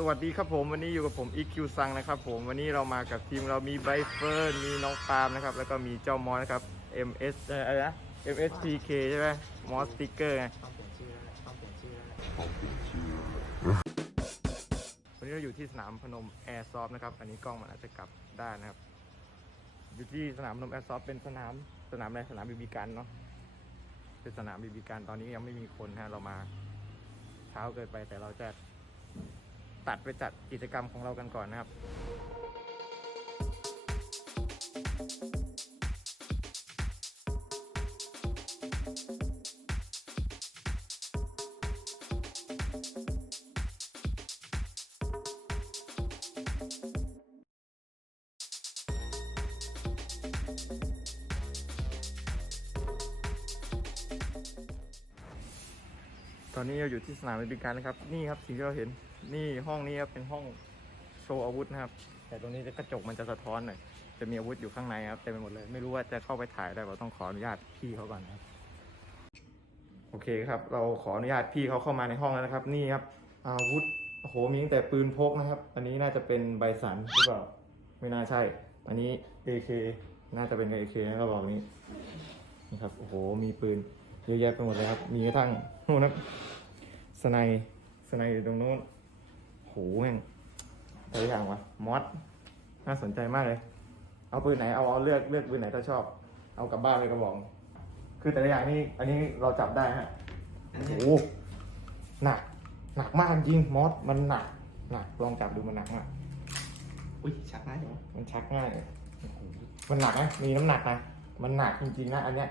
สวัสดีครับผมวันนี้อยู่กับผม EQ ซังนะครับผมวันนี้เรามากับทีมเรามีไบเฟิร์นมีน้องปาล์มนะครับแล้วก็มีเจ้ามอสนะครับ MS เอ่ออะไรนะ MSTK ใช่ไหมมอสสติ๊กเกอร์ไงต้งปุ่นชื่อแล้ตั้งปุ่นชื่อได้วันนี้เราอยู่ที่สนามพนมแอร์ซอฟนะครับอันนี้กล้องมันอาจจะกลับได้นะครับ อยู่ที่สนามพนมแอร์ซอฟเป็นสนามสนามอะไรสนามบีบีกันเนาะเป็นสนามบีบีกันตอนนี้ยังไม่มีคนนะเรามาเช้าเกินไปแต่เราจะ ตัดไปจัดกิจกรรมของเรากันก่อนนะครับ อนนี้เราอยู่ที่สนามบินการนะครับ นี่ครับสิ่งที่เราเห็นนี่ห้องนี้ครับเป็นห้องโชว์อาวุธนะครับ แต่ตรงนี้กระจกมันจะสะท้อนหน่อยจะมีอาวุธอยู่ข้างในครับเต็มไปหมดเลยไม่รู้ว่าจะเข้าไปถ่ายได้เปล่าต้องขออนุญาตพี่เขาก่อนนะครับ โอเคครับ เราขออนุญาตพี่เขาเข้ามาในห้องแล้วนะครับ นี่ครับ อาวุธโอ้โหมีตั้งแต่ปืนพกนะครับ อันนี้น่าจะเป็นไบสันหรือเปล่าไม่น่าใช่ อันนี้ AK น่าจะเป็น AK นะกระบอกนี้นี่ครับโอ้โหมีปืน เยอะแยะไปหมดเลยครับ มีกระทั่งนู่นนะสไนด์สไนด์อยู่ตรงนู้นโหแม่งแต่ละอย่างวะมอสน่าสนใจมากเลย เอาปืนไหนเอาเอาเลือกเลือกปืนไหนถ้าชอบ เอากลับบ้านเลยกระบอก คือแต่ละอย่างนี่อันนี้เราจับได้ฮะอันโหนี้หนัก หนักมากจริงมอสมันหนักหนักลองจับดูมันหนักมากอุ้ยชักง่ายจังวะมันชักง่ายเลยโอ้โหมันหนักนะมีน้ำหนักนะมันหนักจริงๆนะอันเนี้ย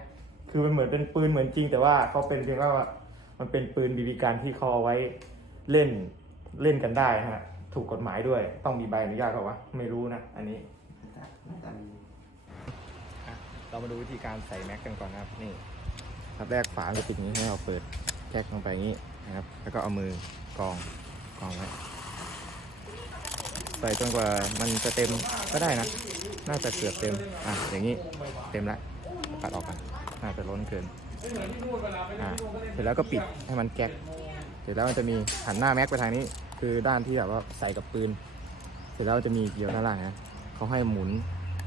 คือมันเหมือนเป็นปืนเหมือนจริง แต่ว่าเขาเป็นเพียงว่ามันเป็นปืนบีบีการที่เขาเอาไว้เล่นเล่นกันได้ฮะถูกกฎหมายด้วย ต้องมีใบอนุญาตเขาวะไม่รู้นะอันนี้อะเรามาดูวิธีการใส่แม็กกันก่อนนะครับนี่ครับแรกฝาจะปิดอย่างนี้ให้เราเปิดแท็กลงไปอย่างนี้นะครับ แล้วก็เอามือกองกองไว้ใส่จนกว่ามันจะเต็มก็ได้นะ น่าจะเกือบเต็ม อะ อย่างนี้ เต็มแล้วปัดออกกัน น่าจะล้นเกินอะเสร็จแล้วก็ปิดให้มันแก๊กเสร็จแล้วมันจะมีหันหน้าแม็กไปทางนี้ คือด้านที่แบบว่าใส่กับปืน เสร็จแล้วจะมีเกี่ยวด้านล่างนะเขาให้หมุน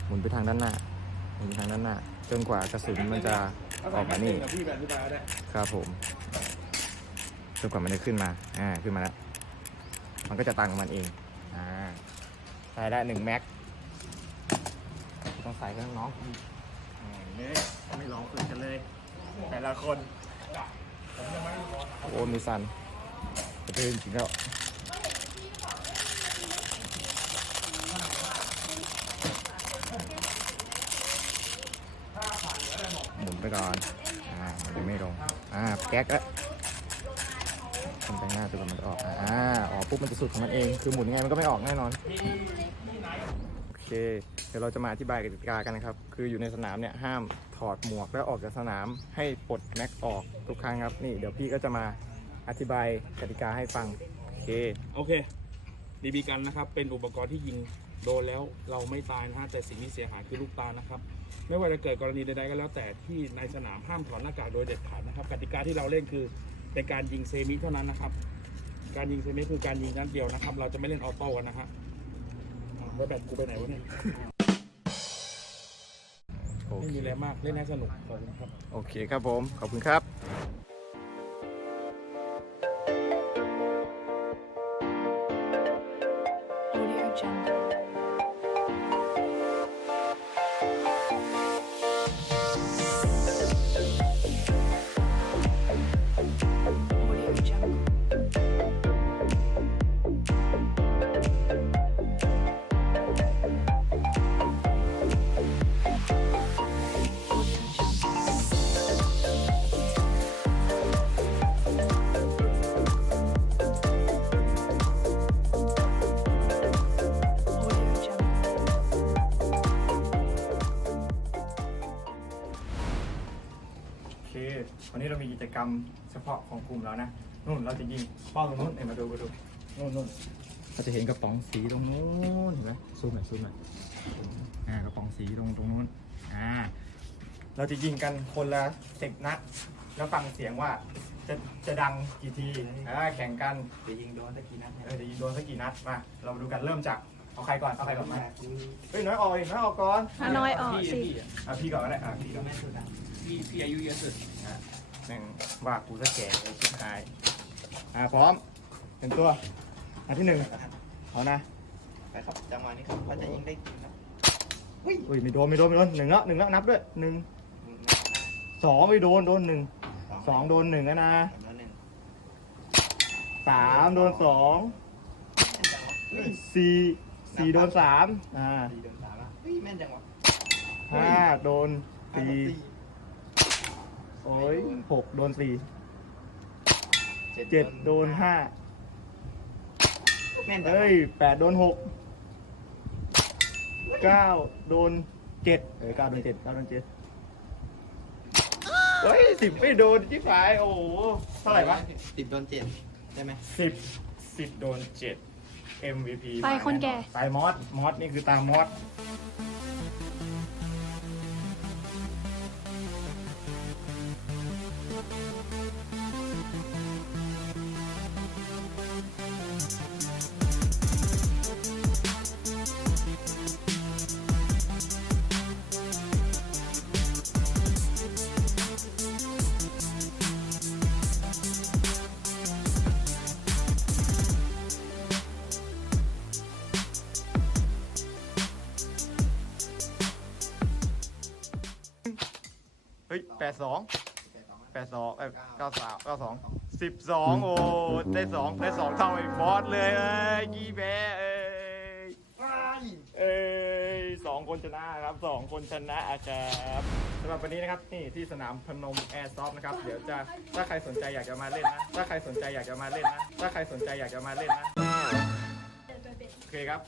หมุนไปทางด้านหน้าหมุนไปทางด้านหน้า จนกว่ากระสุนมันจะออกมานี่ยครับผมจนกว่ามันจะขึ้นมาอ่าขึ้นมาแล้วมันก็จะตั้งมันเองอ่าใส่ได้หนึ่งแม็กต้องใส่กับน้อง เนี่ยไม่ลองฝึกกันเลย แต่ละคนโอ้มีสันจะเป็นจริงแล้วหมุนไปก่อน อ่า มันจะไม่ลง อ่า แก๊กแล้วทำไปหน้าตัวมันจะออก อ่า ออกปุ๊บมันจะสุดของมันเอง คือหมุนยังไงมันก็ไม่ออกแน่นอน โอเค เดี๋ยวเราจะมาอธิบายกติกากันนะครับ คืออยู่ในสนามเนี่ยห้ามถอดหมวกแล้วออกจากสนามให้ปลดแม็กออกทุกครั้งครับ นี่เดี๋ยวพี่ก็จะมาอธิบายกติกาให้ฟัง โอเค โอเคดีบีกันนะครับ เป็นอุปกรณ์ที่ยิงโดนแล้วเราไม่ตายนะฮะแต่สิ่งที่เสียหายคือลูกตานะครับ ไม่ว่าจะเกิดกรณีใดๆก็แล้วแต่ที่ในสนามห้ามถอดหน้ากากโดยเด็ดขาดนะครับ กติกาที่เราเล่นคือเป็นการยิงเซมิเท่านั้นนะครับ การยิงเซมิคือการยิงนัดเดียวนะครับ เราจะไม่เล่นออโต้กันนะฮะอ่าแล้วแบตกูไปไหนวะเนี่ย ไม่เคมีอะไรมากเล่นให้สนุกขอบคุณครับ โอเคครับผม ขอบคุณครับ วันนี้เรามีกิจกรรมเฉพาะของกลุ่มเรานะนู่นเราจะยิงเป้าตรงนู้นเอ็มาดูมาดูนู่นนู่นเราจะเห็นกระป๋องสีตรงนู้นเห็นไหมซูมหน่อยซูมหน่อยอ่ากระป๋องสีตรงตรงนู้นอ่าเราจะยิงกันคนละสิบนัดแล้วฟังเสียงว่าจะจะจะดังกี่ทีอ่าแข่งกันจะยิงโดนตะกี้นัดเออจะยิงโดนสักกี่นัดมาเรามาดูกันเริ่มจาก เอาใครก่อนเอาใครก่อนไหมกูเฮ้ยน้อยออกอีกน้อยออกก่อนอะน้อยออกพี่สิ พี่อะอะพี่ก่อนก็ได้อะพี่พี่ก่ก็อนไม่สุดอะพี่พี่อายุเยอะสุดแม่งว่ากูจะแก่เลยชิบหายอะพร้อมเป็นตัวอันที่หนึ่งเอานะไปครับจังหวะนี้ครับว่าจะยิงได้กี่นัดอุ้ยไม่โดนไม่โดนไม่โดนหนึ่งแล้วหนึ่งแล้วนับด้วยหนึ่งสองไม่โดนโดนหนึ่งสองโดนหนึ่งแล้วนะสามแล้วหนึ่งสามโดนสองสี่ สี่โดนสามอ่าสี่โดนสามอะเฮ้ยแม่นจังวะห้าโดนห้าสี่สี่โอ้ยหกโดนสี่เจ็ดโดนห้าแม่นจังวะเอ้ยแปดโดนหกเก้าโดนเจ็ดเอ้ยเก้าโดนเจ็ดเก้าโดนเจ็ดเฮ้ยสิบไม่โดนที่ฝายโอ้โหเท่าไหร่วะสิบโดนเจ็ดใช่ไหมสิบสิบโดนเจ็ด MVP ไปคนแก่ไปมอสมอสนี่คือตามมอส ยแปดสองแปดสองแปดเก้าสามเก้าสองสิบสองโอ้ได้สองได้สองเท่าไอ้บอสเลยเอ้ยกี่แพ้เอ้ยเอ้ยสองคนชนะครับสองคนชนะครับสำหรับวันนี้นะครับนี่ที่สนามพนมแอร์ซอฟนะครับเดี๋ยวจะถ้าใครสนใจอยากจะมาเล่นนะถ้าใครสนใจอยากจะมาเล่นนะถ้าใครสนใจอยากจะมาเล่นนะโอเคครับ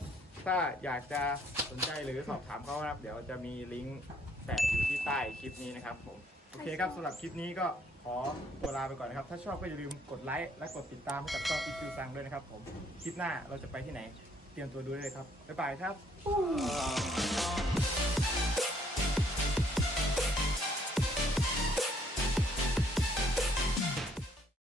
ถ้าอยากจะสนใจหรือสอบถามเขานะครับ เดี๋ยวจะมีลิงก์ แปะอยู่ที่ใต้คลิปนี้นะครับผม โอเคครับสำหรับคลิปนี้ก็ขอตัวลาไปก่อนนะครับ ถ้าชอบก็อย่าลืมกดไลค์และกดติดตามให้กับช่องอีคิวซังด้วยนะครับผม คลิปหน้าเราจะไปที่ไหน เตรียมตัวดูได้เลยครับ บ๊ายบายครับ